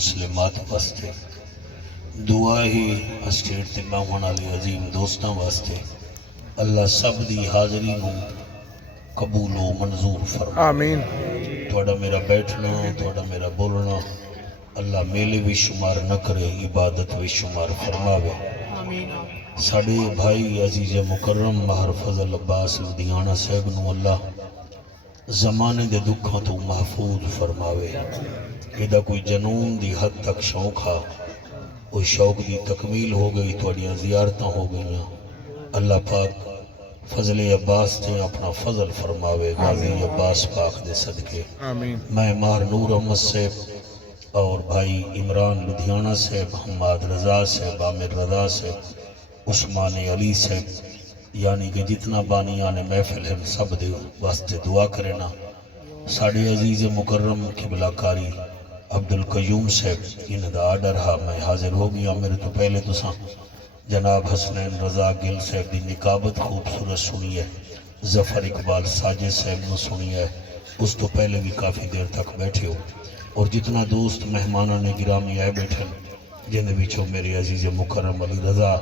مسلمات واسطے دعا ہی اسٹیٹ تے باہن والی عظیم دوستاں واسطے اللہ سب دی حاضری نو قبول و منظور فرما آمین تھوڑا میرا بیٹھنا تھوڑا میرا بولنا اللہ میلے بھی شمار نہ کرے عبادت بھی شمار فرماوے ساڑے بھائی عزیز مکرم مہر فضل عباس لدھیانہ صاحب نو اللہ زمانے دے دکھاں تو محفوظ فرماوے ایدہ کوئی جنون دی حد تک شوق ہا وہ شوق دی تکمیل ہو گئی توڑیاں زیارتاں ہو گئیاں اللہ پاک فضل عباس تے اپنا فضل فرماوے غازی عباس پاک دے صدقے آمین میں مہر نور احمد صاحب اور بھائی عمران لدھیانہ صاحب حماد رضا صاحب عامر رضا صاحب عثمان علی صاحب یعنی کہ جتنا بانیان محفل ہیں سب دے واسطے دعا کرنا ساڑھے عزیز مکرم قبلہ کاری عبدالقیوم صاحب ان دا آڈر ہا میں حاضر ہو گیا میرے تو پہلے تو ساں جناب حسنین رضا گل صاحب دی نکابت خوبصورت سنی ہے ظفر اقبال ساجد صاحب نے سنی ہے اس تو پہلے بھی کافی دیر تک بیٹھے ہو اور جتنا دوست مہمانہ نے گرامی آئے بیٹھن جن بچوں میرے عزیز مکرم علی رضا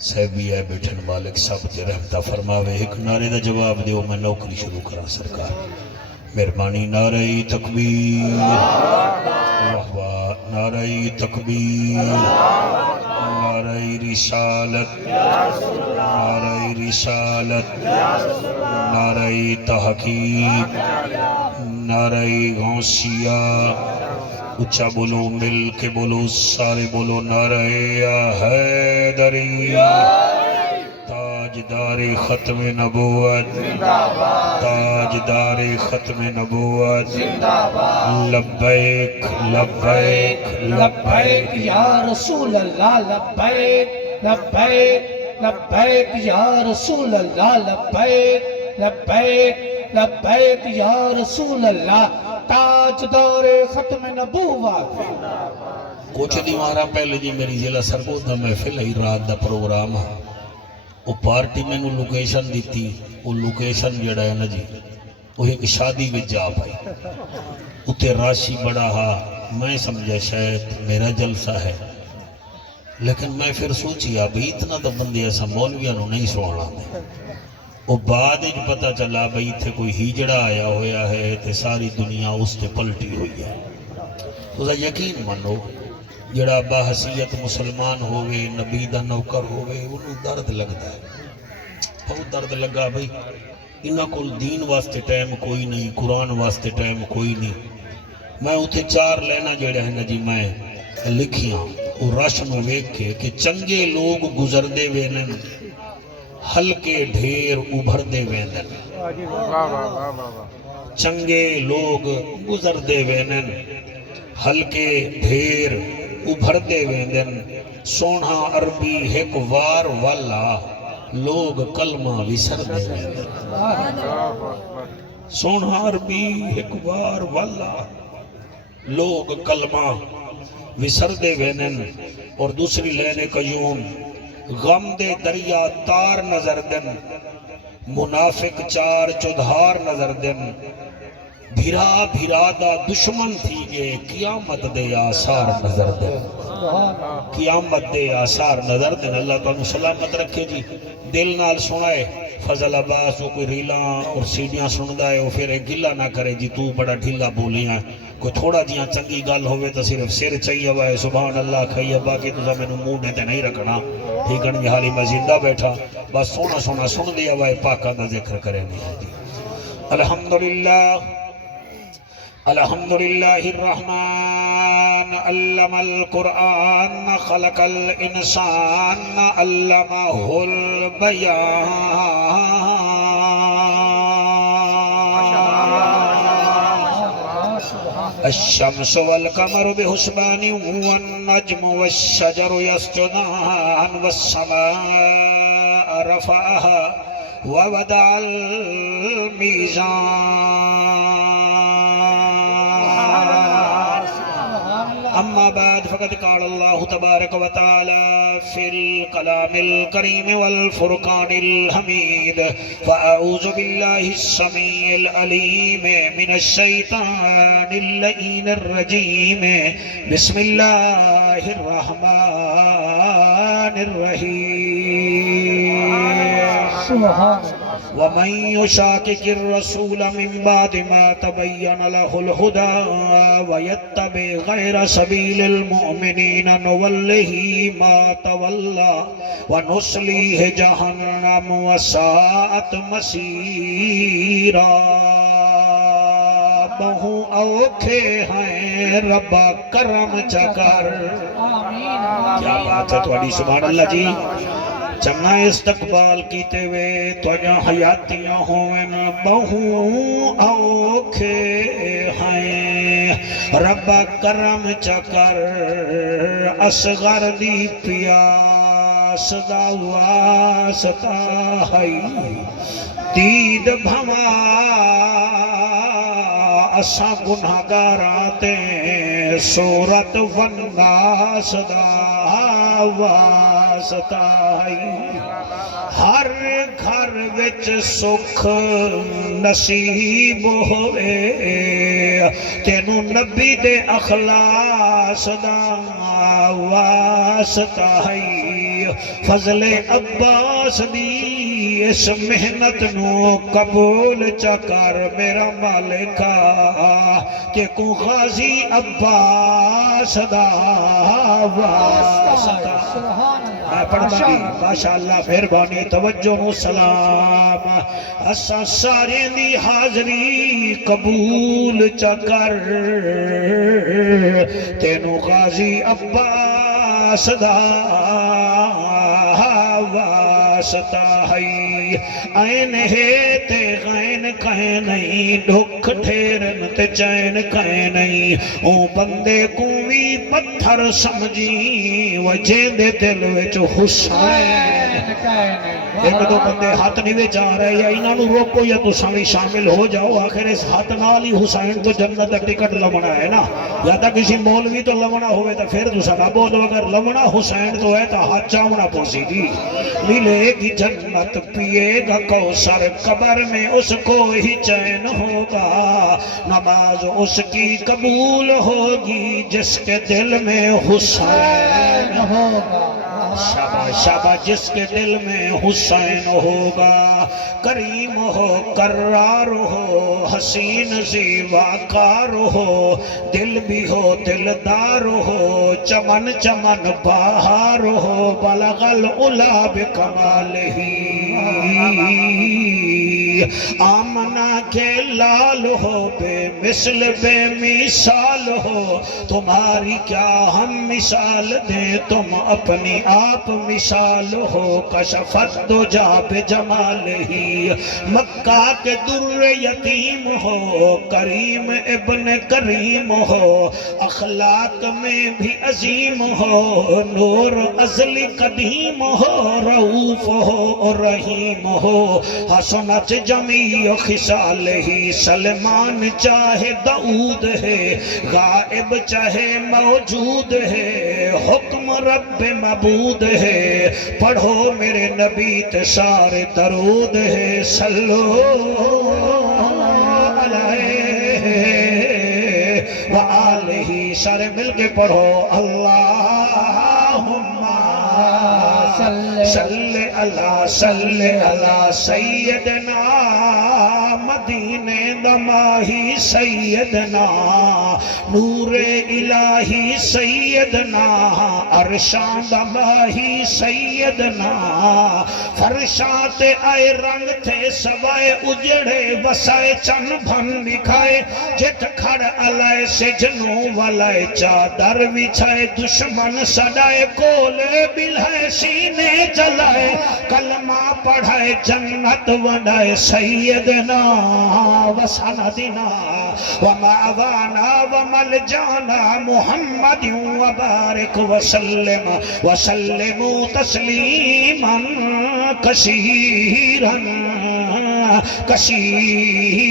صاحب بھی آئے بیٹھن مالک سب تے رحمتہ فرماوے ایک نعرے دا جواب دیو میں نوکری شروع کرا سرکار مہربانی نعرہ تکبیر واہ واہ نعرہ تکبیر نعرہ رسالت نعرہ رسالت نعرہ تحقیق نعرہ غوثیہ اچھا بولو مل کے بولو سارے بولو نعرہ حیدری تاجدار ختم نبوت تاجدار ختم نبوت لبیک لبیک لبیک یا رسول اللہ لبیک لبیک لبیک یا رسول اللہ لبیک لبیک لبیک یا رسول اللہ تاجدار ختم نبوت کچھ دیوارہ پہلے جی میری ضلع سرگوت دا محفل ہے رات دا پروگرام ہے وہ پارٹی میں نو لوکیشن دیتی وہ لوکیشن جڑا ہے نا جی وہ ایک شادی میں جا پائی اتے راشی بڑا ہا میں سمجھا شاید میرا جلسہ ہے لیکن میں پھر سوچیا بھی اتنا تو بندے ایسا مولویاں نو نہیں سونا دے وہ بعد ایک پتا چلا بھئی تھے کوئی ہیجڑا آیا ہویا ہے تے ساری دنیا اس تے پلٹی ہوئی ہے تو ذا یقین منو جڑا باحثیت مسلمان ہوئے نبی دا نوکر ہوئے انہوں درد لگتا ہے بہت درد لگا بھئی انہاں کل دین واسطے ٹائم کوئی نہیں قرآن واسطے ٹائم کوئی نہیں میں اتھے چار لینا جڑے ہیں نا جی میں لکھیاں وہ رش میں ویک کے کہ چنگے لوگ گزر دے وینن ہلکے ڈھیر ابھر دے وینن چنگے لوگ گزر دے وینن ہلکے ڈھیر ابھر دے ویندن سونا عربی ایک وار والا لوگ کلمہ وسر دے ویندن سونا عربی ایک وار والا لوگ کلمہ وسر دے ویندن اور دوسری لینے قیوم غم دے دریا تار نظر دن منافق چار چودھار نظر دن بھرا بھرا دا دشمن تھی گے قیامت دے آثار نظر دن قیامت دے آثار نظر دن اللہ تعالیٰ سلامت رکھے جی دل نال سنائے فضل عباس وہ کوئی ریلاں اور سیڈیاں سندہ ہے وہ پھر ایک گلہ نہ کرے جی تو بڑا ڈھیلا بولیاں کوئی تھوڑا جیاں چنگی گل ہوئے تو صرف سر چاہیے ہوا ہے سبحان اللہ کھائی ابا کی تو میں نے منہ دیتے نہیں رکھنا ٹھیک ہے حالی میں زندہ بیٹھا بس سونا سونا سن دیا ہوا ہے پاکہ دا ذکر کرے نہیں جی الحمدللہ الحمدللہ الرحمن علم القرآن خلق الانسان علمہ البیان الشمس والقمر بحسبان والنجم والشجر يسجدان والسماء رفعها ووضع الميزان أما بعد فقد قال الله تبارك وتعالى في الكلام الكريم والفرقان الحميد فأعوذ بالله السميع العليم من الشيطان اللعين الرجيم بسم الله الرحمن الرحيم سبحان ومن يشاكك الرسول من بعد ما تبين له الهدى ويتبع غير سبيل المؤمنين نوله ما تولى ونصليه جهنم وساءت مسيرا بہو اوکھے ہیں ربا کرم چکر آمین کیا بات ہے تھوڑی سبحان اللہ جی چنگا استقبال کیتے ہوئے توجہ حیاتیاں ہوئیں بہو اوکھے ہیں ربا کرم چکر اصغر دی پیاس دا واسطہ ہے دید بھما اساں گناہگاراں صورت والناس دا واسطہ ہر گھر وچ سکھ نصیب ہوئے تینو نبی دے اخلاص دا واسطہ فضل عباس دی اس محنت نو قبول چکر میرا مالکا کہ کو غازی عباس دا واسطہ میں پڑھتا بھی ماشاءاللہ مہربانی توجہ نو سلام اسا سارے دی حاضری قبول چکر تینو غازی عباس دا واسطہ ہے این ہے تے غین کہیں نہیں ڈھک ٹھیرن تے چین کہیں نہیں او بندے کو بھی پتھر سمجھی وجہ دے دل وچ حسین ایک دو بندے ہاتھ نہیں جا رہے یا انہاں نو روکو یا تو سامی شامل ہو جاؤ آخر اس ہاتھ نال ہی حسین تو جنت ٹکٹ لمنا ہے نا یا تا کسی مولوی تو لمنا ہوئے تا پھر تو سنا بول اگر لمنا حسین تو ہے تا ہاتھ چاونا پوسی دی ملے گی جنت پیے گا کوثر قبر میں اس کو ہی چین ہوگا نماز اس کی قبول ہوگی جس کے دل میں حسین ہوگا شاباش شاباش جس کے دل میں حسین ہوگا کریم ہو کرار ہو حسین زیواکار ہو دل بھی ہو دلدار ہو چمن چمن بہار ہو بلغ العلا بکمالہی آمنہ کے لال ہو بے مثل بے مثال ہو تمہاری کیا ہم مثال دیں تم اپنی آپ مثال ہو کشفت دو جا بے جمال ہی مکہ کے در یتیم ہو کریم ابن کریم ہو اخلاق میں بھی عظیم ہو نور ازلی قدیم ہو رؤوف ہو رحیم ہو حسنت جمیع خصال ہی سلمان چاہے داؤد ہے غائب چاہے موجود ہے حکم رب معبود ہے پڑھو میرے نبی تے سارے درود ہے صلو علیہ وآلہ سارے مل کے پڑھو اللہم صلی اللہ سیدنا مدینے دماہی سیدنا نور الہی سیدنا عرشان دماہی سیدنا فرشات آئے رنگ تھے سوائے اجڑے وسائے چن بھن نکھائے جت کھڑ علائے سجنوں والائے چادر وچھائے دشمن سڑائے کولے بلائے سینے جلائے کلمہ پڑھائے جنت ونائے سیدنا وسندنا ومعوانا وملجانا محمد وبارک وسلم تسلیما کثیرا کثیرا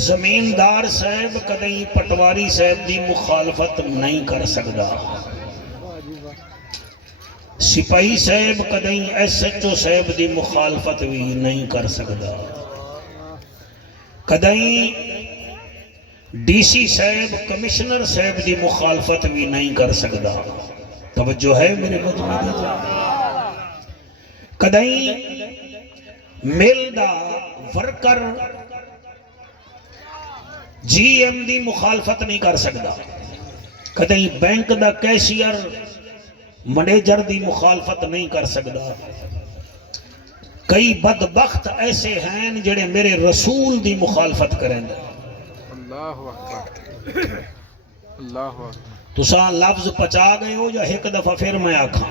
ਜ਼ਮੀਨਦਾਰ ਸਾਹਿਬ ਕਦੇ ਪਟਵਾਰੀ ਸਾਹਿਬ ਦੀ ਮੁਖਾਲਫਤ ਨਹੀਂ ਕਰ ਸਕਦਾ। ਸਿਪਾਹੀ ਸਾਹਿਬ ਕਦੇ SHO ਸਾਹਿਬ ਦੀ ਮੁਖਾਲਫਤ ਵੀ ਨਹੀਂ ਕਰ ਸਕਦਾ। ਕਦੇ DC ਸਾਹਿਬ ਕਮਿਸ਼ਨਰ ਸਾਹਿਬ ਦੀ ਮੁਖਾਲਫਤ ਵੀ ਨਹੀਂ ਕਰ ਸਕਦਾ। ਤਵੱਜੋ ਹੈ ਮੇਰੇ ਮਜਮੇ ਦੀ। ਕਦੇ ਮਿਲ ਦਾ ਵਰਕਰ GM ਦੀ ਮੁਖਾਲਫਤ ਨਹੀਂ ਕਰ ਸਕਦਾ। ਕਦੇ ਬੈਂਕ ਦਾ ਕੈਸ਼ੀਅਰ ਮੈਨੇਜਰ ਦੀ ਮੁਖਾਲਫਤ ਨਹੀਂ ਕਰ ਸਕਦਾ। ਕਈ ਬਦਬਖਤ ਐਸੇ ਹਨ ਜਿਹੜੇ ਮੇਰੇ ਰਸੂਲ ਦੀ ਮੁਖਾਲਫਤ ਕਰਨਗੇ। ਅੱਲਾਹੁ ਅਕਬਰ, ਅੱਲਾਹੁ ਅਕਬਰ। ਤੁਸਾਂ ਲਫ਼ਜ਼ ਪਚਾ ਗਏ ਹੋ ਜਾਂ ਇੱਕ ਦਫਾ ਫਿਰ ਮੈਂ ਆਖਾਂ?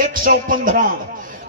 115।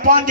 5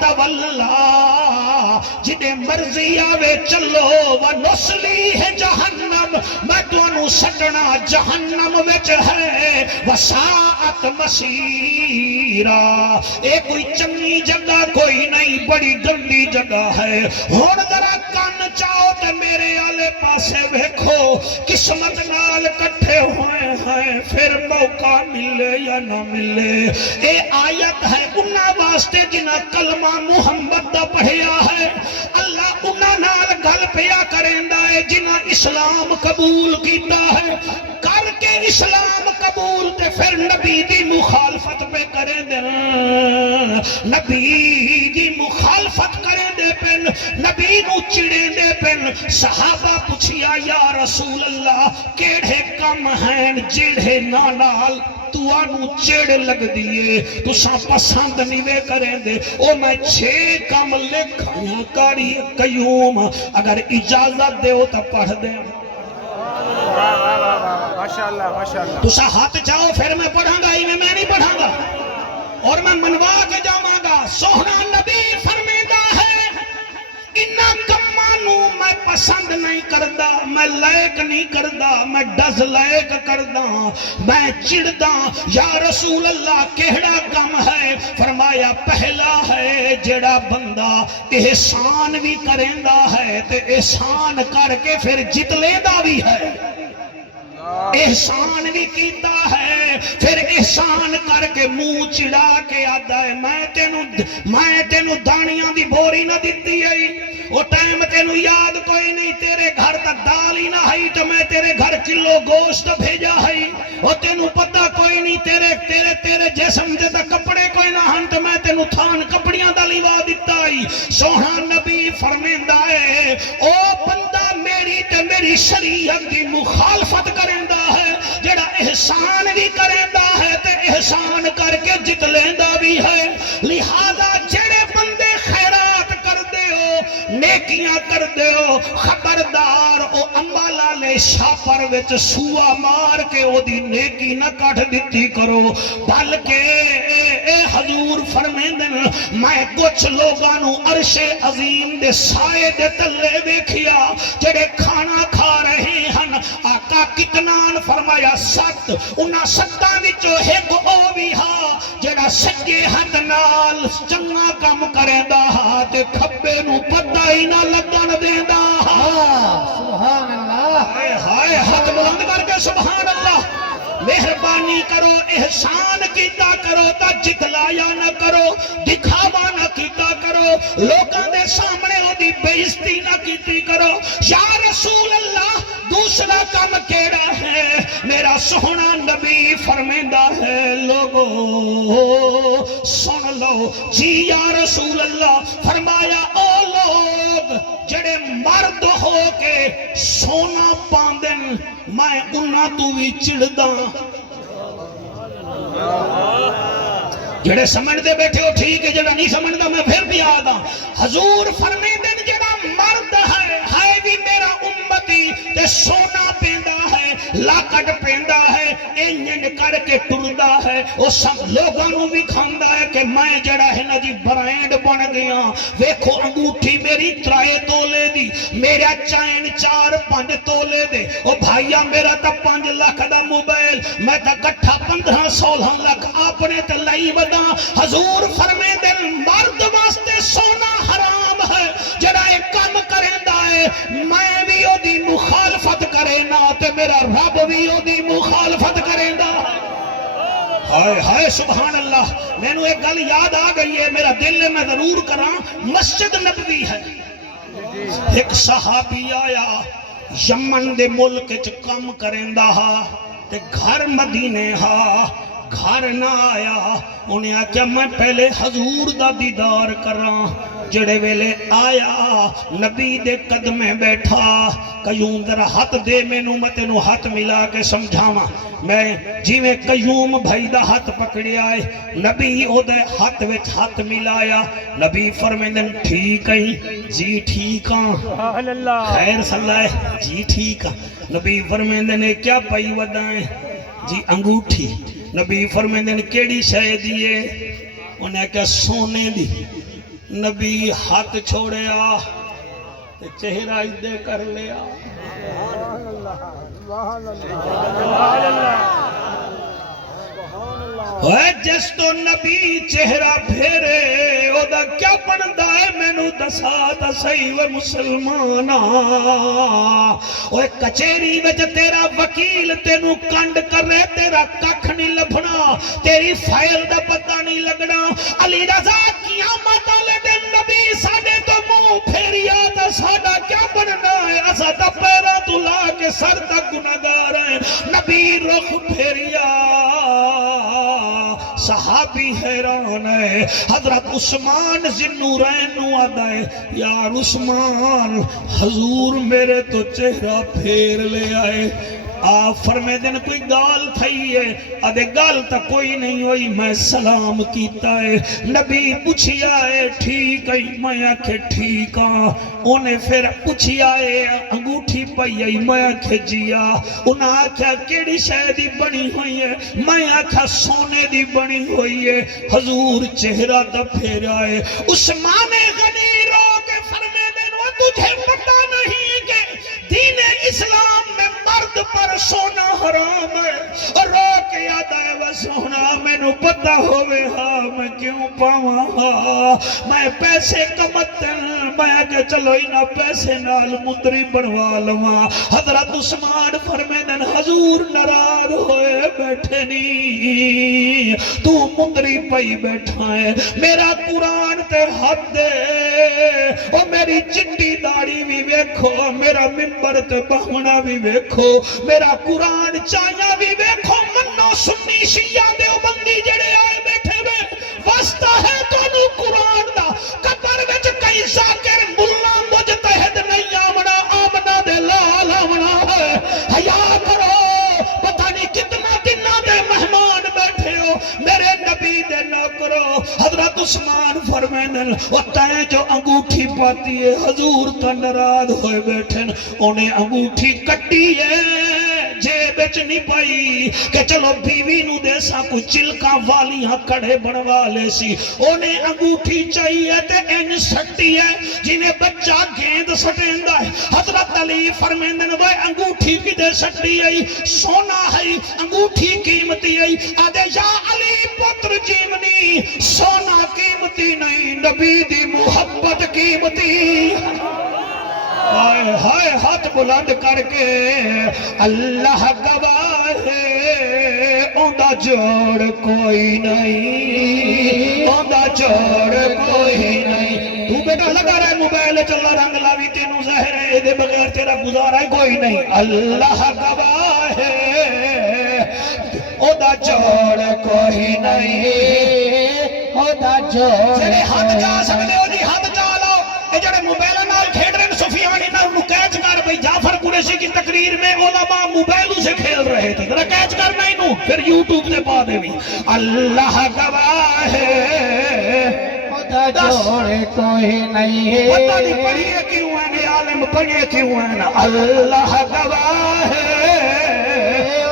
تولا جدے مرضی آوے چلو ونسلیہ جہنم میں تانوں سٹنا جہنم وچ ہے وساعت مسیرا اے کوئی چنگی جگہ کوئی نہیں بڑی گندی جگہ ہے ہن ذرا کان چاہو تے میرے آلے پاسے ویکھو قسمت نال کٹھے ہوئے ہیں پھر موقع ملے یا نہ ملے اے آیت ہے انہاں واسطے جنہاں کلمہ محمد دا پڑھیا ہے اللہ انہاں نال گل پیا کریندا ہے جنہاں اسلام قبول کیتا ہے کر کے اسلام قبول تے پھر نبی دی مخالفت پہ کریں دے نبی دی مخالفت کریں دے پن نبی نو چڑیں دے پن صحابہ پوچھیا یا رسول اللہ کیڑے کم ہیں جڑے نال تو آنو چڑ لگ دیئے تو ساں پسند نیوے کریں دے او میں 6 کم لکھاں کاری قیوم اگر اجازت دے ہو تا پڑھ دے ماشاءاللہ ماشاءاللہ تو سا ہاتھ چاہو پھر میں پڑھاں گا ہی میں نہیں پڑھاں گا اور میں منوا کے جاواں گا سوہنا نبی فرمیدہ ہے انہاں کمانو میں پسند نہیں کردا میں لائق نہیں کردا میں ڈز لائق کردا میں چڑدا یا رسول اللہ کیڑا کم ہے فرمایا پہلا ہے جڑا بندہ احسان بھی کریندا ہے تے احسان کر کے پھر جت لیندا بھی ہے احسان بھی کیتا ہے پھر احسان کر کے منہ چڑا کے آدھا ہے میں تینوں دانیاں دی بوری نہ دیتی ہے وہ ٹائم تینوں یاد کوئی نہیں تیرے گھر تک دال ہی نہ ہے تو میں تیرے گھر کلو گوشت بھیجا ہے وہ تینوں پتہ کوئی نہیں تیرے جسم دے تا کپڑے کوئی نہ ہن تو میں تینوں تھان کپڑیاں دا لیوا دیتا ہے سوہنا نبی فرمیندہ ہے او بندہ میری تے میری شریعت دی مخالفت کریندا ہے جڑا احسان بھی کریندا ہے تے احسان کر کے جت لیندا بھی ہے لہذا جڑے بندے خیرات کر دے ہو نیکیاں کر دے ہو خبردار او امبالا لے شاپر وچ سوا مار کے او دی نیکی نہ کٹ دیتی کرو بلکہ اے حضور فرمیندن میں کچھ لوگانو عرش عظیم دے سائے دے تلے ویکھیا جڑے کھانا کھا رہے ہن آقا کتنان فرمایا 7 انہاں 7 وچوں ایک او بھی ہا جڑا سجے ہاتھ نال چنگا کم کریندا ہا تے کھبے نو پتہ ہی نہ لگن دیندا ہا سبحان اللہ ہائے ہائے ہاتھ بلند کر کے سبحان اللہ مہربانی کرو احسان کیتا کرو تا جتلایا نہ کرو دکھاوا نہ کیتا کرو لوگاں دے سامنے ہو دی بے عزتی نہ کیتی کرو یا رسول اللہ دوسرا کام کیڑا ہے میرا سوہنا نبی فرمیندہ ہے لوگو سن لو جی یا رسول اللہ فرمایا او لوگ جڑے مرد ہو کے سونا پاندن میں انہاں تو بھی چڑھدا جڑے سمجھ دے بیٹھے ہو ٹھیک ہے جڑا نہیں سمجھدا میں پھر بھی آدھا حضور فرمیندن جڑا مرد ہے بھی میرا امتی تے سونا پیندا ہے لاکٹ پیندا ہے انجن کر کے ٹردا ہے وہ سب لوگوں نو بھی کھاندا ہے کہ میں جڑا ہے نا جی برانڈ بن گیا ویکھو انگوٹھی میری 3 تولے دی میرا چین 4-5 تولے دے او بھائیا میرا تا 5 لاکھ دا موبائل میں تا کٹھا 15-16 لاکھ اپنے تے لئی ودا حضور فرمیندے مرد واسطے سونا حرام ہے جڑا ایک کم کریندا ہے میں بھی او دی مخالفت کرے نا تے میرا رب بھی او دی مخالفت کرے نا ہائے ہائے سبحان اللہ میں نو ایک گل یاد آ گئی ہے میرا دل میں ضرور کراں مسجد نبوی ہے ایک صحابی آیا یمن دے ملک چ کم کریندا ہا تے گھر مدینے ہا گھر نہ آیا انہیں آکھیا میں پہلے حضور دا دیدار کراں جڑے ویلے آیا نبی دے قدمیں بیٹھا قیوم ذرا ہاتھ دے مینوں میں تینوں ہاتھ ملا کے سمجھاواں میں جیویں قیوم بھائی دا ہاتھ پکڑیا ہے نبی او دے ہاتھ وچ ہاتھ ملایا نبی فرمیندن ٹھیک ہے جی ٹھیک ہاں سبحان اللہ خیر صلاح جی ٹھیک ہاں نبی فرمیندن کیا پئی ودائیں جی انگوٹھی نبی فرمیندن کیڑی شے دیئے انہیں کہا سونے دی نبی ہاتھ چھوڑیا تے چہرہ ادھے کر لیا جس تو نبی چہرہ پھیرے او دا کیا بندا ہے مینوں دسا تا صحیح و مسلمانا اوے کچہری وچ تیرا وکیل تینوں کنڈ کرے تیرا ککھ نہیں لبھنا تیری فائل دا پتہ نہیں لگنا علی رضا قیامت والے دن نبی ساڈے تو منہ پھیریا تے ساڈا کیا بننا ہے اسا تے پیراں تو لا کے سر تک گناہگار ہیں نبی رخ پھیریا صحابی حیران ہے حضرت عثمان ذوالنورین نو آدا ہے یار عثمان حضور میرے تو چہرہ پھیر لے آئے آپ فرمے دن کوئی گال تھئی ہے آدھے گال تا کوئی نہیں ہوئی میں سلام کیتا ہے نبی پوچھیا ہے ٹھیک ہے میں آکھے ٹھیک ہاں انہیں پھر پوچھیا ہے انگوٹھی پئی ہے میں آکھے جیا انہاں آکھا کیڑی شے دی بنی ہوئی ہے میں آکھا سونے دی بنی ہوئی ہے حضور چہرہ دا پھیرا ہے عثمان غنی رو کے فرمے دن وہ تجھے پتہ نہیں کہ دین اسلام میں مرد پر سونا حرام ہے رو کے یاد آئے وہ سونا میں نو پتہ ہوئے ہاں میں کیوں پاواں ہاں میں پیسے کمتن میں کہ چلو اینا پیسے نال مندری بنوا لواں حضرت عثمان فرمیدن حضور ناراض ہوئے بیٹھے نہیں تو مندری پئی بیٹھا ہے میرا قرآن تے حد دے اور میری چٹی داڑھی بھی ویکھو میرا ممبر تے بہنا بھی ویکھو میرا قرآن چاہیا بھی ویکھو منو سنی شیعہ دیوبندی جڑے آئے بیٹھے ہوئے واسطہ ہے تو نو قرآن دا قبر وچ کئی ذاکر ملا مجتہد نہیں آمنا آمنا دے لال آمنا ہے حیا کرو پتہ نہیں کتنا دنہ دے مہمان بیٹھے ہو میرے نبی دے نہ کرو حضرت عثمان فرمینن وہ تائیں جو انگوٹھی پاتی ہے حضور کا ناراض ہوئے بیٹھن انہیں انگوٹھی کٹی ہے جیب وچ نہیں پائی کہ چلو بیوی نو دے سا کوئی چلکا والیاں کڑے بنوا لے سی انہیں انگوٹھی چاہیے تے ان سٹی ہے جنہیں بچہ گیند سٹیندا ہے حضرت علی فرمیندن وہ انگوٹھی کی دے سٹی ہے سونا ہے انگوٹھی قیمتی ہے آدھے یا علی پتر جیونی سونا قیمتی نہیں نبی دی محبت قیمتی ہائے ہائے ہاتھ بلند کر کے اللہ گواہ ہے اوندا جوڑ کوئی نہیں اوندا جوڑ کوئی نہیں تو بیٹا لگا رہا ہے موبائل چلا رنگ لاوی تینوں ظاہر ہے دے بغیر تیرا گزارا ہے کوئی نہیں اللہ گواہ ہے اوندا جوڑ کوئی نہیں اوندا جوڑ جڑے ہاتھ جا سکتے ہو جی ہاتھ جا لو اے جڑے موبائل نال کھیڈ رہے سفیان انہوں کیچ کر بھئی جعفر قریشی کی تقریر میں علماء موبائلوں سے کھیل رہے تھے ذرا کیچ کرنا انہوں پھر یوٹیوب سے پا دے بھی اللہ گواہ ہے خدا جوڑ کوئی نہیں ہے پتہ نہیں پڑھیے کیوں ہیں عالم پڑھیے کیوں ہیں اللہ گواہ ہے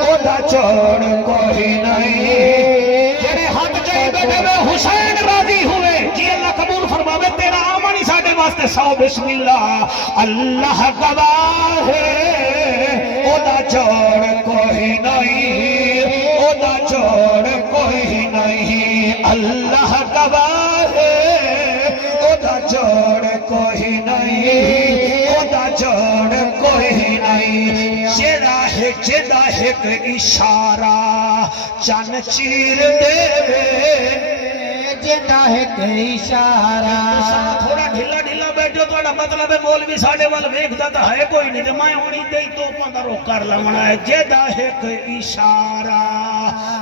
خدا جوڑ کوئی نہیں جڑے ہاتھ چاہیے بیٹھے ہوئے حسین راضی ہوئے جی اللہ قبول فرماوے تیرا آمانی ساڑھے واسطے سو بسم اللہ اللہ گواہ ہے اودا جوڑ کوئی نہیں اودا جوڑ کوئی نہیں اللہ گواہ ہے اودا جوڑ کوئی نہیں اودا جوڑ کوئی نہیں جیدہ ایک اشارہ چن چیر دے جیدہ ایک اشارہ تھوڑا ڈھلا ڈھلا بیٹھو توڑا مطلب ہے مولوی ساڑھے والا ویکھتا تھا ہے کوئی نہیں میں ہونی دے تو پندہ رو کر لمنا ہے جیدہ ایک اشارہ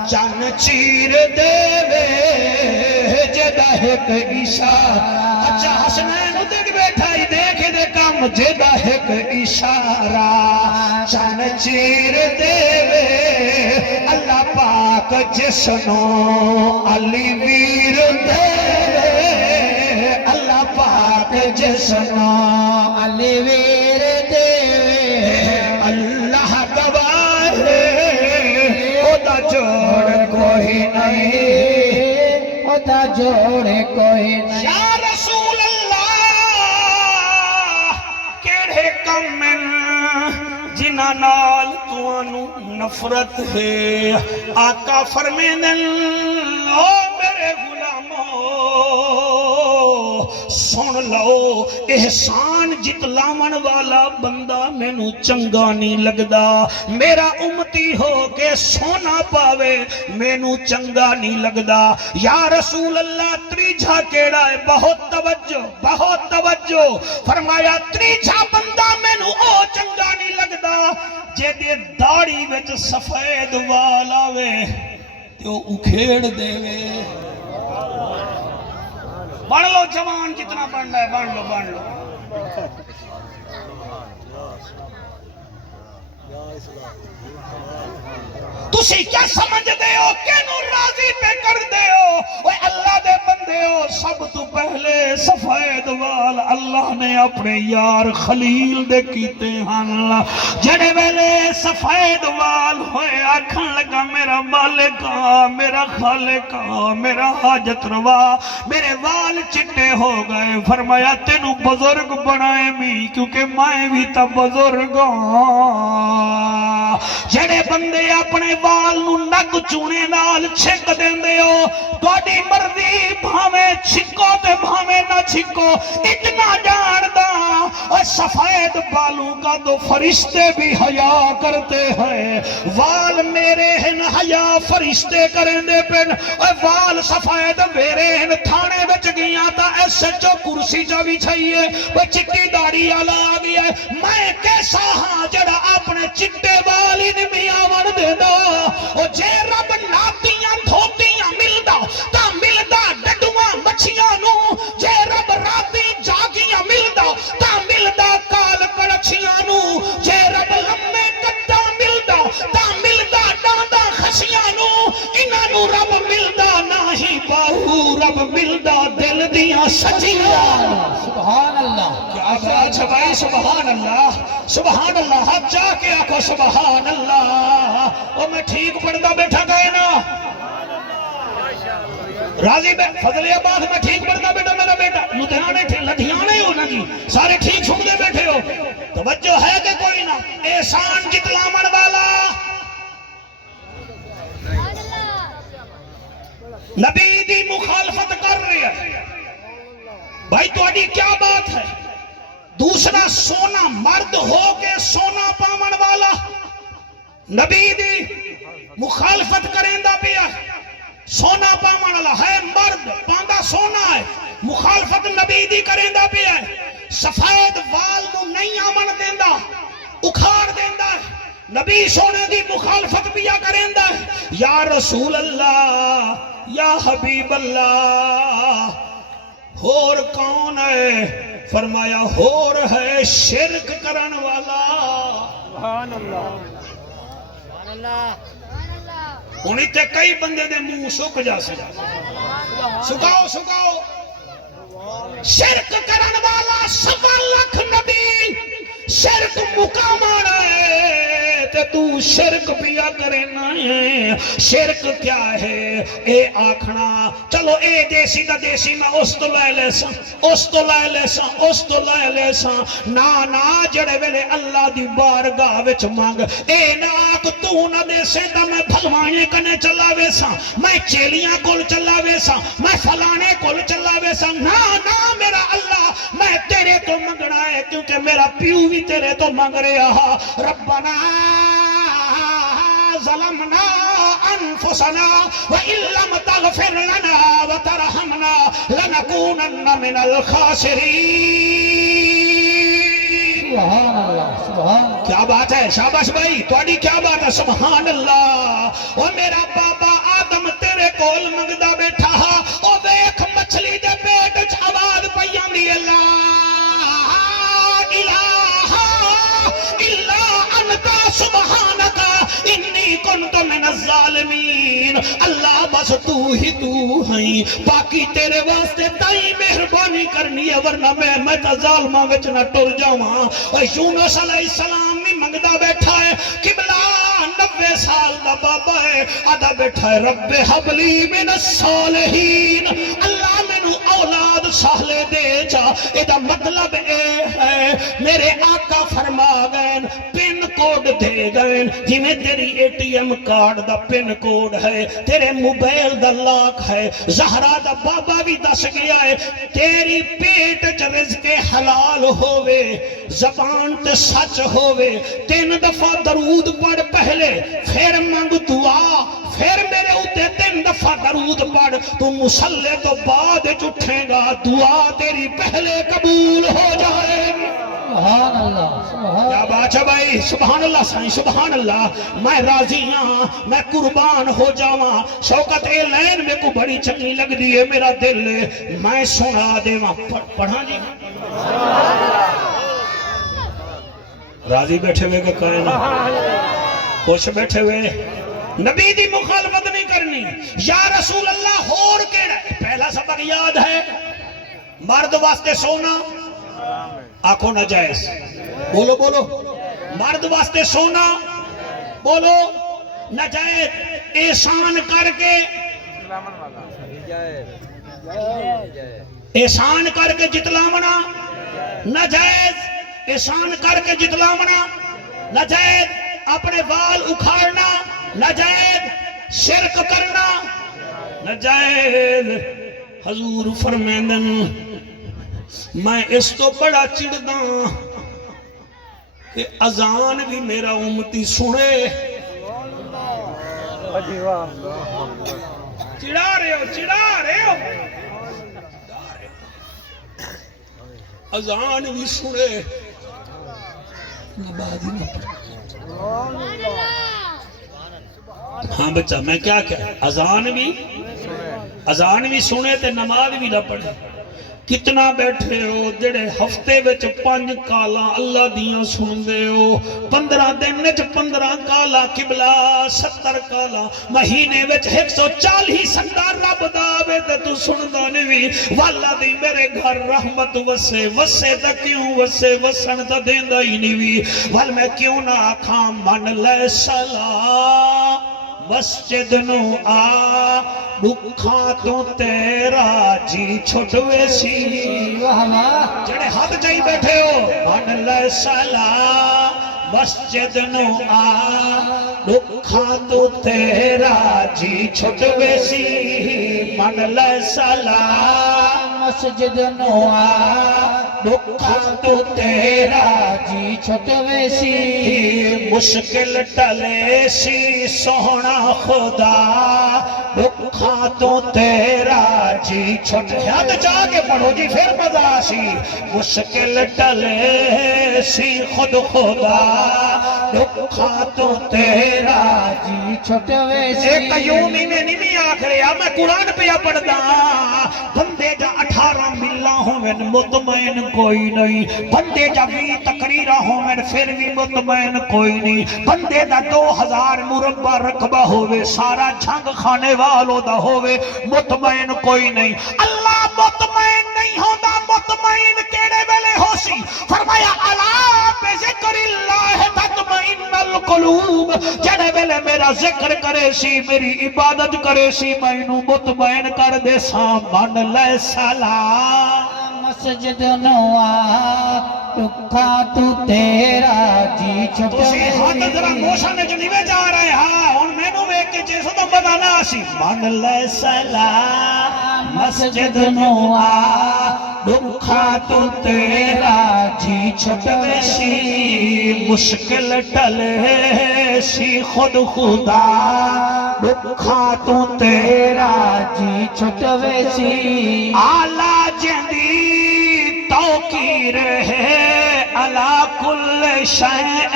چن چیر دے جیدہ ایک اشارہ اچھا حسنین دیکھ بیٹھا ہی دیکھے دے کام جیدہ ایک اشارہ چن چیر دے اللہ پاک جسنو علی ویر دے اللہ پاک جسنو علی ویر دے اللہ گواہ ہے اودا جوڑ کوئی نہیں اودا جوڑ کوئی نہیں یا رسول من جنہ نال توانو نفرت ہے آقا فرمیندن او میرے غلامو سن لو احسان جتلاون والا بندہ مینوں چنگا نہیں لگدا میرا امتی ہو کے سونا پاوے مینوں چنگا نہیں لگدا یا رسول اللہ تریجھا کیڑا ہے بہت توجہ فرمایا تریجھا بندہ مینوں او چنگا نہیں لگدا جے دے داڑھی وچ سفید وال آوے تے او اکھیڑ دے وے بڑھ لو جوان جتنا بڑھنا ہے بڑھ لو تسی کیا سمجھ دے ہو کینوں راضی پہ کر دے ہو اوے اللہ دے بندے ہو سب تو پہلے سفید وال اللہ نے اپنے یار خلیل دے کیتے ہن جڑے ویلے سفید وال ہوئے آکھن لگا میرا مالکا میرا خالقا میرا حاجت روا میرے وال چٹے ہو گئے فرمایا تینوں بزرگ بنائے می کیونکہ میں بھی تا بزرگ جڑے بندے اپنے وال نو نگ چونے نال چھک دیندے ہو تہاڈی مرضی بھاویں چھکو تے بھاویں نہ چھکو اتنا جاندا اور سفید بالوں کا تو فرشتے بھی حیا کرتے ہیں وال میرے ہیں حیا فرشتے کریں دے پن اور وال سفید میرے ہیں تھانے وچ گیاں تا ایسے جو کرسی جا بھی چاہیے وہ چٹی داڑھی والا آ گیا میں کیسا ہاں جڑا اپنے چٹے وال ہی نہیں آون دیندا او جے رب ناتیاں دھوتیاں ملدا تا ملدا ڈڈواں مچھیاں نو جے رب راتی جاگیاں ملدا تا ملدا کال کڑچیاں نو جے رب لمے کٹا ملدا تا ملدا ڈانڈا خسیاں نو انہاں نو رب ملدا نہیں باہو رب ملدا دل دیاں سچیاں سبحان اللہ کیا بات ہے بھائی سبحان اللہ ہاتھ جا کے آکھو سبحان اللہ اور میں ٹھیک پڑھتا بیٹھا گئے نا راضی فضل عباس میں ٹھیک پڑھتا بیٹھا میرا بیٹا لدھیانے ہو نا جی سارے ٹھیک سنتے بیٹھے ہو توجہ ہے کہ کوئی نہ احسان جتلاون والا نبی دی مخالفت کر رہی ہے بھائی تہاڈی کیا بات ہے دوسرا سونا مرد ہو کے سونا پاون والا نبی دی مخالفت کریں دا پیا سونا پاون والا ہے مرد پاندا سونا ہے مخالفت نبی دی کریں دا پیا سفید وال نو نہیں آمن دیندا اکھاڑ دیندا نبی سونے دی مخالفت پیا کریں دا یا رسول اللہ یا حبیب اللہ ہور کون ہے فرمایا ہور ہے شرک کرن والا سبحان اللہ ہونی تے کئی بندے دے منہ سک جا سکاؤ شرک کرن والا 1.25 لاکھ نبی شرک مقامن ہے تے تو شرک پیا کرنا ہے شرک کیا ہے اے آکھنا چلو اے دیسی دا دیسی میں اس تو لے لے سا نا جڑے ویلے اللہ دی بارگاہ وچ مانگ اے ناک تو نہ دے سے تا میں بھلوانے کنے چلا وے سا میں چیلیاں کول چلا وے سا میں فلانے کول چلا وے سا نا میرا اللہ میں تیرے تو منگنا ہے کیونکہ میرا پیو بھی تیرے تو مانگ رہا ربنا ظلمنا انفسنا وان لم تغفر لنا وترحمنا لنكونن من الخاسرین سبحان اللہ سبحان کیا بات ہے شاباش بھائی تہاڈی کیا بات ہے سبحان اللہ او میرا بابا آدم تیرے کول منگدا بیٹھا او ویکھ مچھلی دے پیٹ وچ آواز پئی آندی لا الہ الا انت سبحانک انی کنت من الظالمین اللہ بس تو ہی تو ہیں باقی تیرے واسطے تائی مہربانی کرنی ہے ورنہ میں تا ظالماں وچ نہ ٹر جاواں اور یونس علیہ السلام بھی منگدا بیٹھا ہے قبلہ 90 سال دا بابا ہے آدھا بیٹھا ہے رب حبلی من الصالحین اللہ مینوں اولاد صالح دے جا اے دا مطلب اے ہے میرے آقا فرما گئے پن کوڈ دے گئے جی میں تیری اے ٹی ایم کارڈ دا پن کوڈ ہے، تیرے موبائل دا لاک ہے، زہرا دا بابا بھی دس گیا ہے تیری پیٹ چ رزق حلال ہووے، زبان تے سچ ہووے، 3 دفعہ درود پڑھ پہلے، پھر منگ دعا، پھر میرے اوتے 3 دفعہ درود پڑھ، تو مصلی تو بعد اٹھے گا، دعا تیری پہلے قبول ہو جائے گی۔ سبحان اللہ سبحان کیا بات ہے بھائی، سبحان اللہ سائیں، سبحان اللہ۔ میں راضی ہاں، میں قربان ہو جاواں، شوکت اے لین میں کو بڑی چنگی لگ دی ہے میرا دل، میں سنا دے وہاں پڑھا جی راضی بیٹھے ہوئے کہ کائنہ خوش بیٹھے ہوئے، نبی دی مخالفت نہیں کرنی، یا رسول اللہ ہور کیڑا ہے؟ پہلا سبق یاد ہے، مرد واسطے سونا آنکھوں ناجائز، بولو بولو، مرد واسطے سونا بولو ناجائز، احسان کر کے احسان کر کے جتلاونا ناجائز، احسان کر کے جتلاونا ناجائز، اپنے بال اکھاڑنا ناجائز، شرک کرنا ناجائز۔ حضور فرمیندن میں اس تو بڑا چڑھدا کہ اذان بھی میرا امتی سنے، چڑھا رہے ہو چڑھا رہے ہو، اذان بھی سنے نماز ہی نہ پڑھے۔ ہاں بچہ میں کیا کہا، اذان بھی سنے تے نماز بھی نہ پڑھے۔ کتنا بیٹھے ہو جڑے ہفتے وچ 5 کالا اللہ دیاں سن دے ہو، 15 دن وچ 15 کالا قبلہ، 70 کالا مہینے وچ 140 سندا رب دا آوے تے تو سندا نہیں، والا دی میرے گھر رحمت وسے، وسے تا کیوں وسے، وسن تا دیندا ہی نہیں، وال میں کیوں نہ آکھاں من لے صلاح مسجد نو آ، دکھاں تو تیرا جی چھٹوے سی، جڑے حد جائی بیٹھے ہو، من لے صلاح مسجد نو آ، دکھاں تو تیرا جی چھٹوے سی، من لے صلاح مسجد نو آ، دکھاں تو تیرا جی چھٹوے سی، مشکل ٹلے سی سونا خدا، دکھاں تو تیرا جی چھٹوے، یاد جا کے پڑھو جی پھر مزہ سی، مشکل ٹلے سی خود خدا، دکھاں تو تیرا جی چھٹوے سی۔ ایک قیومی میں نہیں آکھرے میں قرآن پہ پڑھدا، بندے جا 18 ملہ ہوئے مطمئن کوئی نہیں، بندے جا 20 تقریرہ ہوئے پھر بھی مطمئن کوئی نہیں، بندے دا 2000 مربع رقبہ ہوئے سارا جھنگ کھانے والوں دا ہوئے مطمئن کوئی نہیں۔ اللہ مطمئن نہیں ہوتا، مطمئن کیڑے ویلے ہو سی، فرمایا الا بذکر اللہ تطمئن القلوب، جڑے ویلے میرا ذکر کرے سی، میری عبادت کرے سی، میں انہوں مطمئن کر دے سا، من لے صلاح مسجد نو آ، دکھاں تو تیرا جی چھٹوے سی۔ تسی ہاتھ ذرا موشن جو نہیں جا رہے ہاں، ان میں نو ایک چیزوں تو بدانا سی، من لے صلاح مسجد نو آ، دکھاں تو تیرا جی چھٹوے سی، مشکل ٹلے سی خود خدا، دکھاں تو تیرا جی چھٹوے سی، آلہ جندی توقیر ہے، علا کل شیء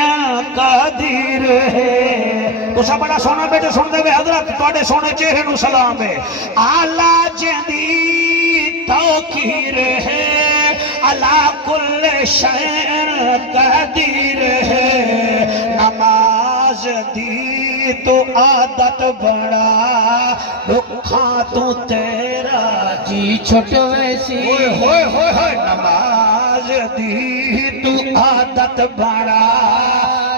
قدیر ہے۔ تو سب بڑا سونا بیٹے سن دے حضرت، توڑے سونے چہرے نو سلام ہے، آلہ جندی توقیر ہے، علا کل شیء قدیر ہے، نماز دی تو عادت بڑا، دکھاں تو تیرا جی چھٹوے سی، ہوئے ہوئے ہوئے نماز دی تو عادت بڑا،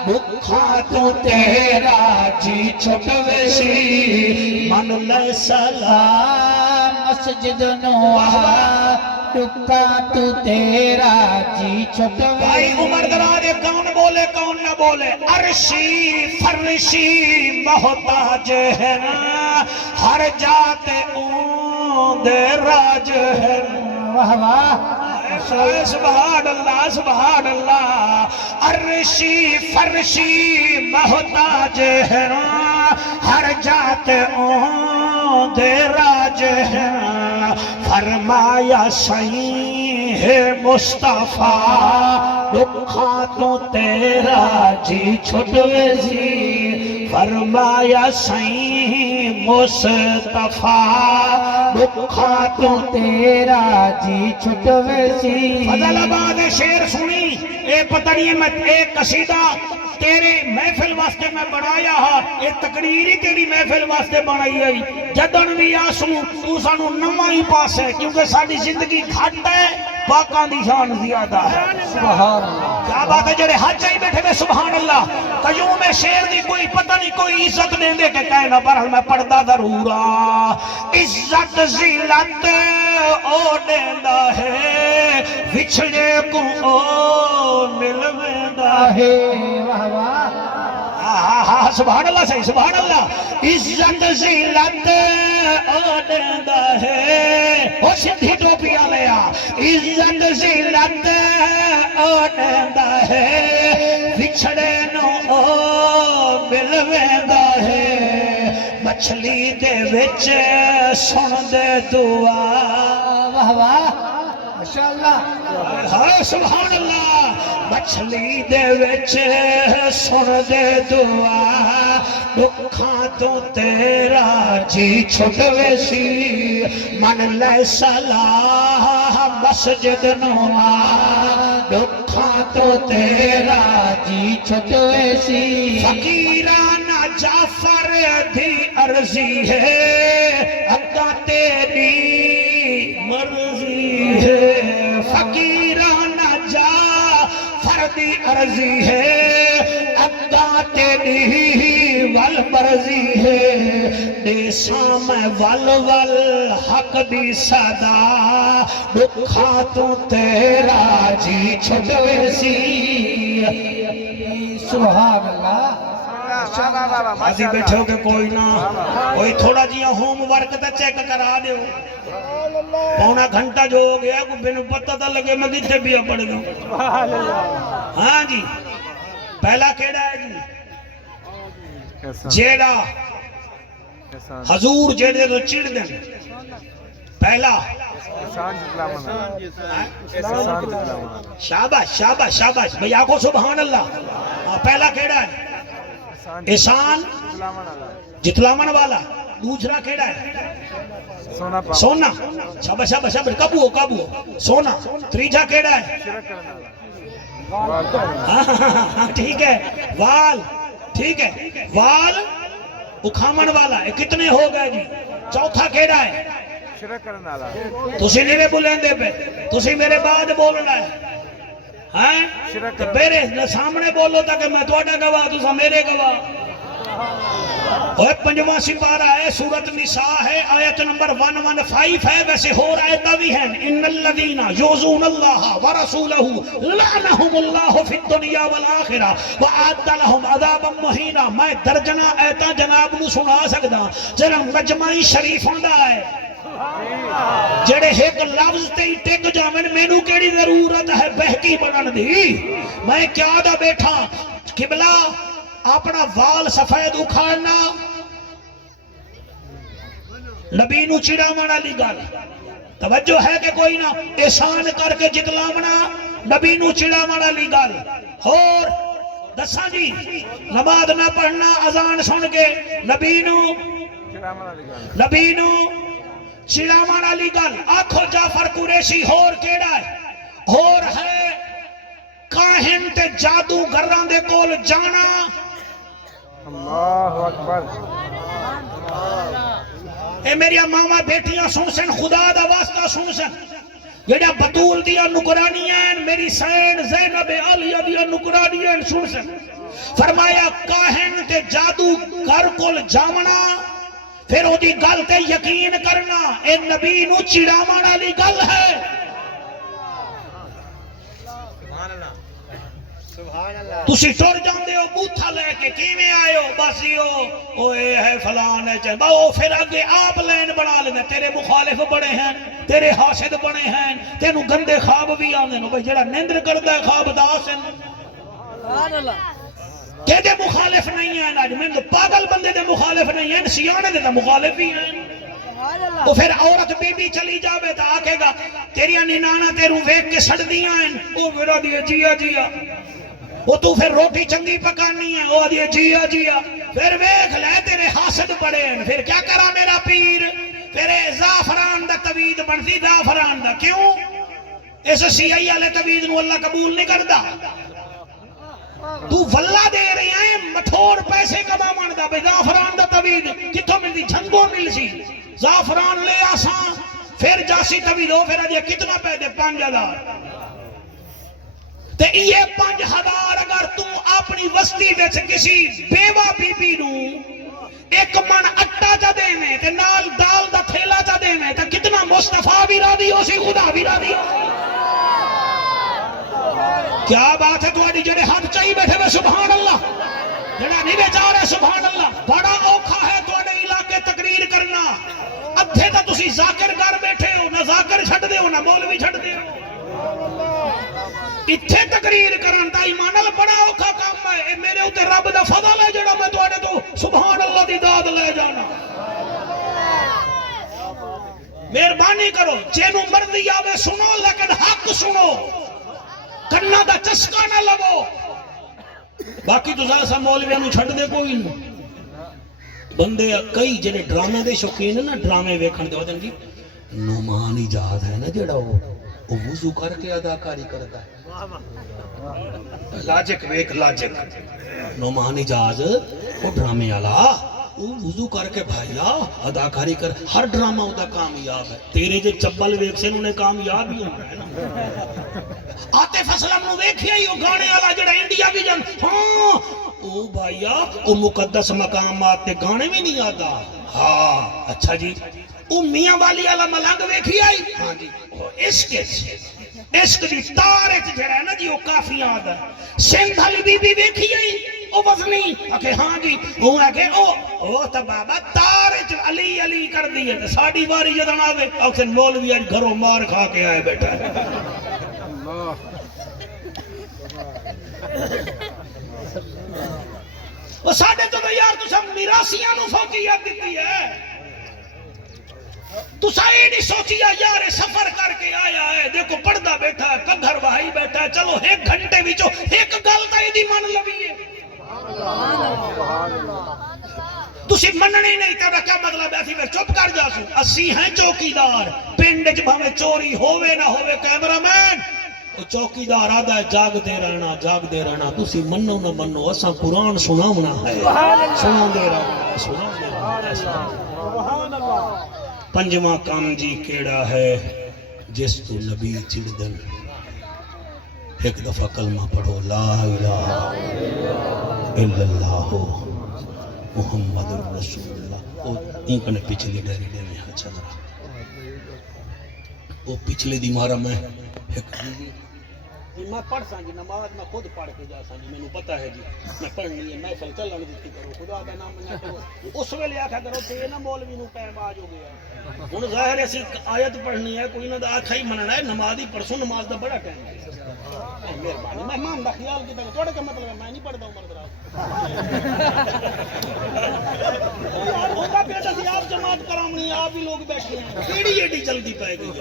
دکھاں تو تیرا جی چھٹوے سی، من لے صلاح مسجد نو آ، دکھا تو تیرا جی چھٹوے بھائی عمر دراز کون بولے کون نہ بولے عرشی فرشی محتاج ہے ہر جاتے اون دے راج ہے واہ واہ سبحان اللہ سبحان اللہ عرشی فرشی محتاج ہے ہر جاتے اون دے راج ہے فرمایا سائیں ہے مصطفیٰ دکھا تو تیرا جی چھٹوے سی فرمایا سائیں مصطفیٰ دکھا تو تیرا جی چھٹوے سی فضل آباد شیر سنی اے پتہ نہیں میں ایک قصیدہ تیرے محفل واسطے میں بنایا ہاں ایک تقریری تیری محفل واسطے بنائی ہے جدن بھی آسوں تو سانو نواں ہی پاس ہے کیونکہ ساری زندگی گھٹ ہے پاکاں دی شان زیادہ ہے سبحان اللہ کیا بات ہے جڑے حج ہی بیٹھے میں سبحان اللہ قیوم شیر دی کوئی پتہ نہیں کوئی عزت دیں دے کہ کہنا برحال میں پڑھدا ضرورا عزت ذلت او دیندہ ہے وچھڑے کو او ملویندہ ہے واہ واہ سبحان اللہ صحیح سبحان اللہ عزت ذلت او دیندہ ہے او سندھی ٹوپی آلیا عزت ذلت او دیندہ ہے وچھڑے نو او ملویندہ ہے مچھلی دے وچ سن دے دعا واہ واہ ماشاءاللہ ہاں سبحان اللہ مچھلی دے وچ سن دے دعا دکھاں تو تیرا جی چھٹوے سی من لے صلاح مسجد نوا دکھاں تو تیرا جی چھٹوے سی فقیرانہ جعفر دی عرضی ہے اگا تیری مرضی ہے فقیرانہ جعفر دی عرضی ہے اگا تیری والمرضی ہے دیساں میں والول حق دی صدا دکھا تو تیرا جی چھٹوے سی سبحان اللہ آجی بیٹھے ہو کہ کوئی نہ کوئی تھوڑا جیا ہوم ورک تا چیک کرا دے ہو پونا گھنٹہ جو ہو گیا کو بینو پتہ تا لگے میں کتے بھی پڑھ گا ہاں جی پہلا کیڑا ہے جی جیڑا حضور جیڑے تو چڑ دیں پہلا شاباش شاباش شاباش بھئی آنکھو سبحان اللہ پہلا کیڑا ہے احسان جتلامن والا دوسرا کیڑا ہے سونا شاباش شاباش شاباش کبو ہو سونا تریجا کیڑا ہے ٹھیک ہے وال ٹھیک ہے وال اکھامن والا کتنے ہو گئے جی چوتھا کیڑا ہے تسی نہیں بولیں دے پہ تسی میرے بعد بولنا ہے میرے سامنے بولو تاکہ میں توڑا گواہ تسا میرے گواہ پنجواں سپارہ ہے سورت نساء ہے آیت نمبر 115 ہے ویسے ہور آیتہ بھی ہیں ان الذین یوزون اللہ ورسولہ لعنہم اللہ فی الدنیا والآخرہ وعد لہم عذابا مہینہ میں درجنہ آیتہ جناب نو سنا سکتا جنہ مجمعی شریف ہوندہ ہے جڑے ایک لفظ تے ٹک جامن مینو کیڑی ضرورت ہے بہکی بنن دی میں کیا دا بیٹھا قبلہ اپنا وال سفید اکھاڑنا نبی نو چڑامنا لی گل توجہ ہے کہ کوئی نہ احسان کر کے جتلامنا نبی نو چڑامنا لی گل اور دساں جی نماز نہ پڑھنا اذان سن کے نبی نو چڑامنا لی گل آنکھو جعفر قریشی ہور کیڑا ہے اور ہے کاہن تے جادو گران دے کول جانا اللہ اکبر اے میری ماما بیٹیاں سنسن خدا دا واسطہ سنسن جڑا بطول دیا نکرانیاں میری سین زینب علیہ دیا نکرانیاں سنسن فرمایا کاہن تے جادو گر کول جامنا پھر او دی گل تے یقین کرنا اے نبی نو چڑامانا لی گل ہے تسی ٹر جاندے ہو بوتھا لے کے کیویں آئے ہو بس او اے ہے فلان ہے چل باو پھر اگے آپ لین بنا لیندے تیرے مخالف بڑے ہیں تیرے حاسد بڑے ہیں تینوں گندے خواب بھی آندے نو بھئی جڑا نیندر کردا ہے خواب داس ہے سبحان اللہ کہ دے مخالف نہیں ہیں اج میں پاگل بندے دے مخالف نہیں ہیں سیانے دے مخالف بھی ہیں تو پھر عورت بی بی چلی جاوے تا آکھے گا تیریاں نینانا تیروں ویکھ کے سڑ دیاں ہیں او میرا دی جیا جیا وہ تو پھر روٹی چنگی پکانی ہے وہ دیئے جیا جیا پھر ویکھ لے تیرے حاسد پڑے ہیں پھر کیا کرا میرا پیر پھر زعفران دا توید بنتی زعفران دا کیوں اس سیائی والے توید نو اللہ قبول نہیں کردا تو واللہ دے رہے ہیں مٹھوڑ پیسے کما ماندا بے زعفران دا توید کتھوں ملدی جھنگوں مل سی زعفران لے آسان پھر جاسی توید ہو پھر اجے کتنا پہ دے 5000 تے یہ 5000 اگر تم اپنی وستی وچ کسی بیوہ بی بی نو ایک من اٹا چا دے میں تے نال دال دا تھیلا چا دے میں تے کتنا مصطفیٰ بھی راضی ہو سی خدا بھی راضی ہو کیا بات ہے تمہاری جڑے ہاتھ چاہی بیٹھے میں سبحان اللہ جڑا نہیں بیچارے سبحان اللہ بڑا اوکھا ہے تمہارے علاقے تقریر کرنا ادھے تا تسی ذاکر گھر بیٹھے ہو نہ ذاکر چھڑ دے ہو نہ مولوی چھڑ دے ہو اتھے تقریر کرن تا ایمان اللہ بڑا اوکھا کام ہے اے میرے اوتے رب دا فضل ہے جڑا میں تواڈے تو سبحان اللہ دی داد لے جانا مہربانی کرو جینوں مرضی آوے سنو لیکن حق سنو کرنا دا چسکا نہ لگو باقی تو سا مولویاں نو چھڈ دے کوئی نہیں بندے کئی جڑے ڈرامے دے شوقین ہیں نا ڈرامے ویکھن دے ودن جی نعمان ایجاد ہے نا جڑا وہ وضو کر کے اداکاری کرتا ہے لاجک ویک لاجک نعمان ایجاد وہ ڈرامے والا وہ وضو کر کے بھائیا اداکاری کر ہر ڈرامہ ہوتا کامیاب ہے تیرے جو چبل ویک سے انہوں نے کامیاب ہی ہونا ہے نا عاطف اسلم نو ویکھیا ہی وہ گانے والا جڑا انڈیا بھی جان ہاں او بھائیا او مقدس مقامات تے گانے بھی نہیں آتا ہاں اچھا جی او میاں والی والا ملنگ ویکھیا ہی ہاں جی عشق دی تار وچ جڑا ہے نا جی وہ کافی یاد ہے سندھ والی بی بی ویکھیا ہی او وزنی کہ ہاں جی وہ ہے کہ او تا بابا تار وچ علی علی کر دی ہے ساڈی واری جدن آوے اوکھن مولوی اج گھروں مار کھا کے آئے بیٹھا ہے وہ ساڑھے تو یار تو سب میراسیاں نو فوقیت دیتی ہے تو سائے نہیں سوچیا یار سفر کر کے آیا ہے دیکھو پردہ بیٹھا ہے کدھر بھائی بیٹھا ہے چلو ایک گھنٹے وچوں ایک گل تے دی من لویے تسی مننی نہیں تیرا کیا مطلب ہے پھر چپ کر جاسو اسی ہیں چوکیدار پنڈ وچ بھاویں چوری ہووے نہ ہووے کیمرہ مین وہ چوکیدار آدھا ہے جاگ دے رہنا تسی منو نہ منو اساں قرآن سناونا ہے سنا دے رہنا سبحان اللہ پنجواں کام جی کیڑا ہے جس تو نبی چڑدن ایک دفعہ کلمہ پڑھو لا الہ الا اللہ محمد رسول اللہ وہ اینکنے پچھلی ڈیری دینے ہاں چل رہا وہ پچھلی دی مارا میں میں پڑھ سا جی نماز میں خود پڑھ کے جا سا جی میں نے پتا ہے جی میں پڑھنی ہے محفل چلن دیتی کرو خدا کا نام نہ کرو اس ویلے آکھا کرو تے نا مولوی نو ٹائم آ جو گیا ہن ظاہر ہے سی آیت پڑھنی ہے کوئی نہ آکھا ہی مننا ہے نماز ہی پرسوں نماز دا بڑا ٹائم ہے مہربانی مہمان دا خیال کیتا تھوڑا کا مطلب ہے میں نہیں پڑھدا عمر دراز ہوگا بیٹا سی آپ جماعت کرامنی ہے آپ ہی لوگ بیٹھے ہیں کیڑی ایڈی جلدی پے گئی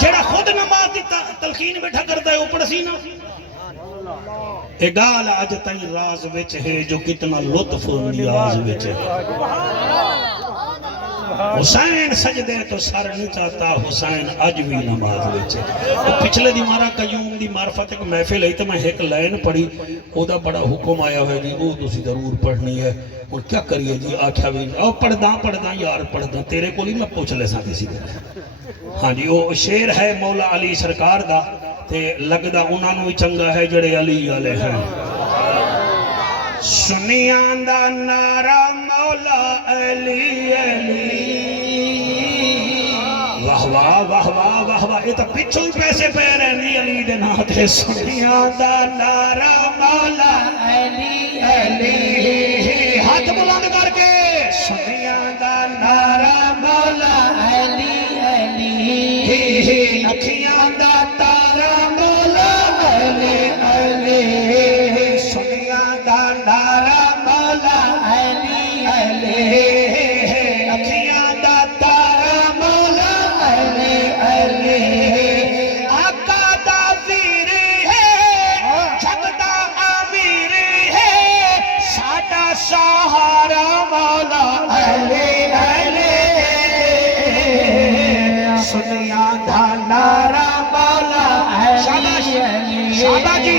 جڑا خود نماز دی تلقین بیٹھا کرتا ہے اوپر سی نا اے گال اج تائیں راز وچ ہے جو کتنا لطف نیاز وچ ہے حسین سجدے تو سر نہیں چاہتا حسین اج بھی نماز وچ ہے پچھلے دی مارا قیوم دی معرفت ایک محفل ہے تے میں ایک لائن پڑھی او دا بڑا حکم آیا ہوئے جی وہ تسی ضرور پڑھنی ہے اور کیا کریے جی آکھیا بھی او پڑھدا یار پڑھدا تیرے کول ہی میں پوچھ لے سا کسی کو ہاں جی وہ شعر ہے مولا علی سرکار دا تے لگدا انہاں نو چنگا ہے جڑے علی والے ہیں سنیاں دا نعرہ مولا علی علی واہ واہ واہ واہ واہ واہ یہ تو پچھوں ہی پیسے پہ رہے رحمت ہے سنیاں دا نعرہ مولا علی علی ہاتھ بلند کر کے سنیاں دا نعرہ مولا علی علی اکھیاں دا تارا مولا علی علی سنیاں دا نعرہ مولا علی علی اکھیاں دا تارا مولا علی علی آقا دا ویری ہے جگ دا امیری ہے ساڈا سہارا مولا علی علی سنیاں دا نعرہ مولا شاباش علی شاباش جی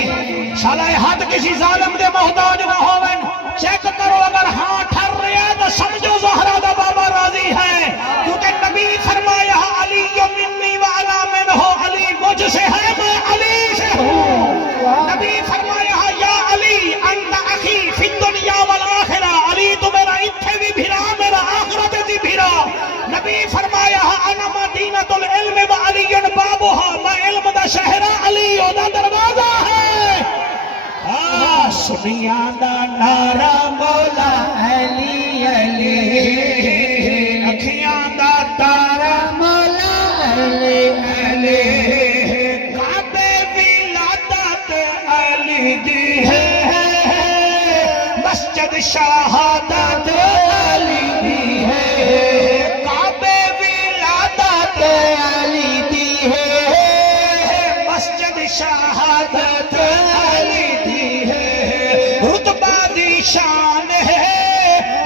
شالا ہاتھ کسی ظالم دے محتاج نہ ہوون چیک کرو اگر ہاں ٹھر رہے ہیں تو سمجھو زہرا دا بابا راضی ہے کیونکہ نبی فرمایا علی منی وعلا منہ علی مجھ سے ہے میں علی سے ہوں نبی فرمایا یا علی انت اخی فی الدنیا والآخرہ علی تو میرا اتھے بھی بھیرا میرا آخرت بھی بھیرا نبی فرمایا انا مدینۃ العلم وعلی بابها میں علم دا شہرہ علی دا دروازہ ہے سنیاں دا نعرہ مولا علی علی اکھیاں دا تارا مولا علی علی کعبے ولادت علی دی ہے مسجد شہادت علی دی ہے کعبے ولادت علی دی ہے مسجد شہادت علی دی ہے رتبہ دی شان ہے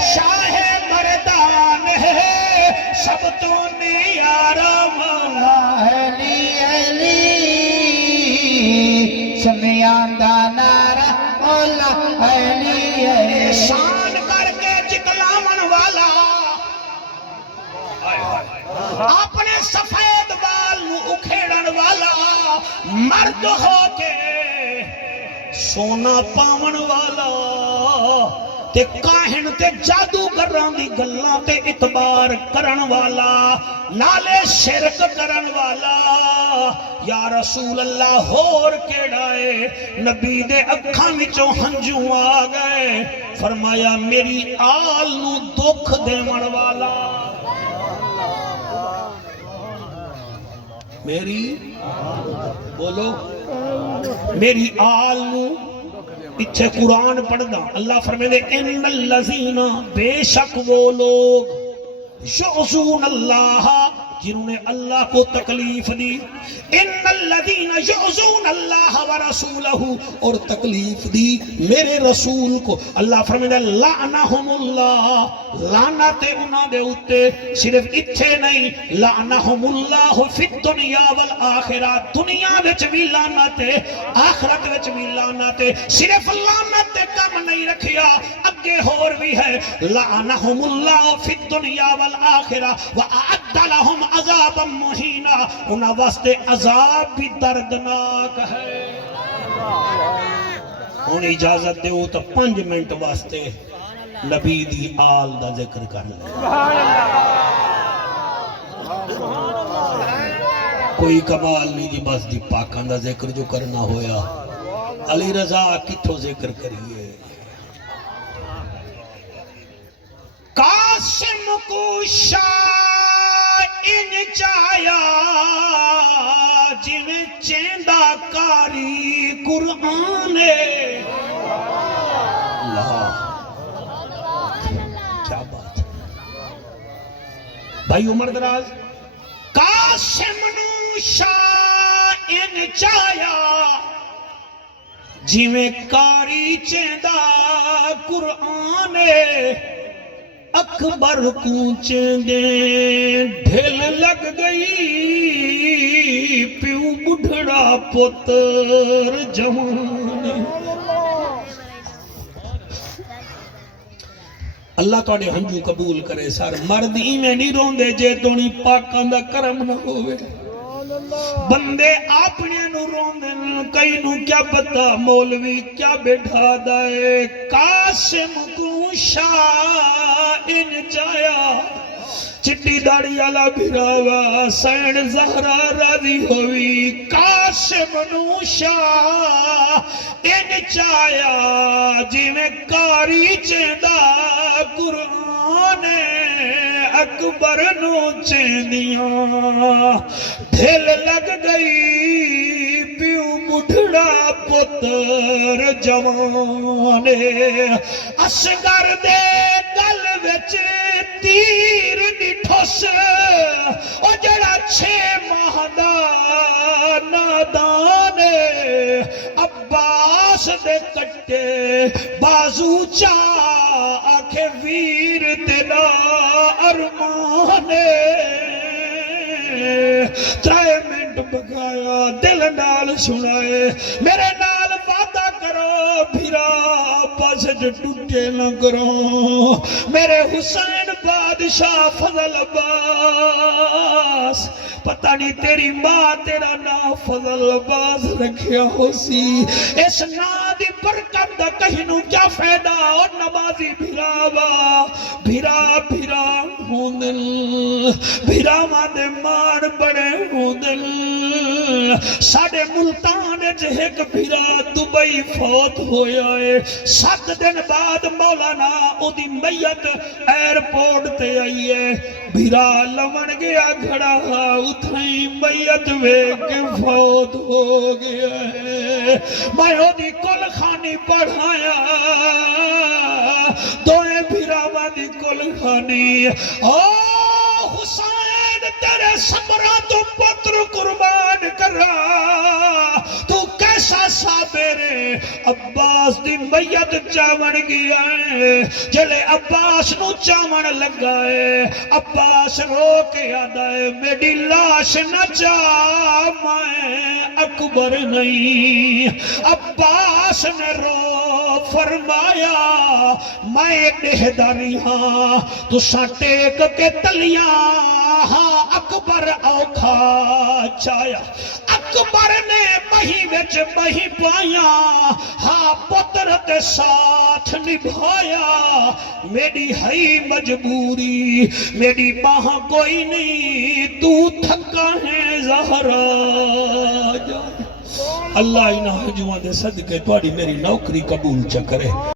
شاہ مردان ہے سب تو نیارا مولا علی علی سنیاں دا نعرہ مولا علی علی شان کر کے جتلاون والا اپنے سفید بال نو اکھیڑن والا مرد ہو کے سونا پاون والا تے کاہن تے جادوگراں دی گلاں تے اعتبار کرن والا نالے شرک کرن والا یا رسول اللہ ہور کیڑا ہے نبی دے اکھاں وچوں ہنجو آ گئے فرمایا میری آل نو دکھ دیون والا میری بولو میری آل نو پیچھے قرآن پڑھنا اللہ فرمائے دے ان الذین بے شک وہ لوگ یعصون اللہ جنہوں نے اللہ کو تکلیف دی ان الذین یعصون اللہ ورسولہ اور تکلیف دی میرے رسول کو اللہ فرمائے دے لعنہم اللہ لعنت انہاں دے اتے صرف اتھے نہیں لعنہم اللہ فی الدنیا والآخرہ دنیا وچ بھی لعنت ہے آخرت وچ بھی لعنت ہے صرف لعنت تے کم نہیں رکھیا اگے ہور بھی ہے لعنہم اللہ فی الدنیا والآخرہ وأعد لهم عذابا مہینہ انہاں واسطے عذاب بھی دردناک ہے انہیں اجازت دے تو 5 منٹ واسطے نبی دی آل دا ذکر کر لے کوئی کمال نہیں دی بس دی پاکان دا ذکر جو کرنا ہویا علی رضا کتھو ذکر کریے قاسم کو ان چایا جن چیندہ کاری قرآن اللہ کیا بات ہے بھائی عمر دراز قاسم نو شاہ ان چایا جویں کاری چیندہ قرآن اکبر کوچے دے ڈھل لگ گئی پیو بڑھڑا پتر جوان اللہ توڑے ہنجو قبول کرے سار مرد میں نہیں روندے جے تونی پاکان دا کرم نہ ہوئے بندے اپنے نو روندے کئی نو کیا پتا مولوی کیا بیٹھا دائے قاسم کو شاہ ان چایا چٹی داڑی والا بھراوا سین زہرا راضی ہوئی قاسم نو شاہ ان چایا جی میں کاری چیندا قرآن اکبر نو چیندیاں دل لگ گئی پیو بڑھڑا پتر جوانے اصغر دے گل وچ تیر ڈٹھوس او جڑا 6 ماہ دا نادان عباس دے کٹے بازو چا آکھے ویر تیرا ارمان 3 منٹ بگایا دل نال سنائے میرے نال وعدہ کرو بھیرا پاس جو ٹوٹے نہ کرو میرے حسین بادشاہ فضل عباس پتہ نہیں تیری ماں تیرا نام فضل عباس رکھیا ہو سی اس نا دی برکت دا کہیں نو کیا فائدہ اور نمازی بھیراوا بھیرا بھیرا ہوندل بھیرا ماندے مان بڑے ہوندل ساڑے ملتان جہک بھیرا دبئی فوت ہویا ہے 7 دن بعد مولانا او دی میت ایرپورٹ تے آئی ہے بھیرا لمن گیا گھڑا اتھائی میت ویک فوت ہو گیا ہے میں او دی کل خانی پڑھایا دوئے بھیرا ماں دی کل خانی او حسین تیرے صبرہ تو پتر قربان کرا تو کیسا صابرے عباس دی میت چاون گیا ہے جلے عباس نو چاون لگا ہے عباس رو کے آدھا ہے میری لاش نہ چا میں اکبر نہیں عباس نے رو فرمایا میں دہداری ہاں تو ساٹیک کے تلیاں ہاں اکبر اوکھا چایا اکبر نے مہی وچ مہی پایا ہاں پتر تے ساتھ نبھایا میری ہے مجبوری میری ماں کوئی نہیں تو تھکا ہے زہرا اللہ انہا حجوان دے صدقے توڑی میری نوکری قبول چکرے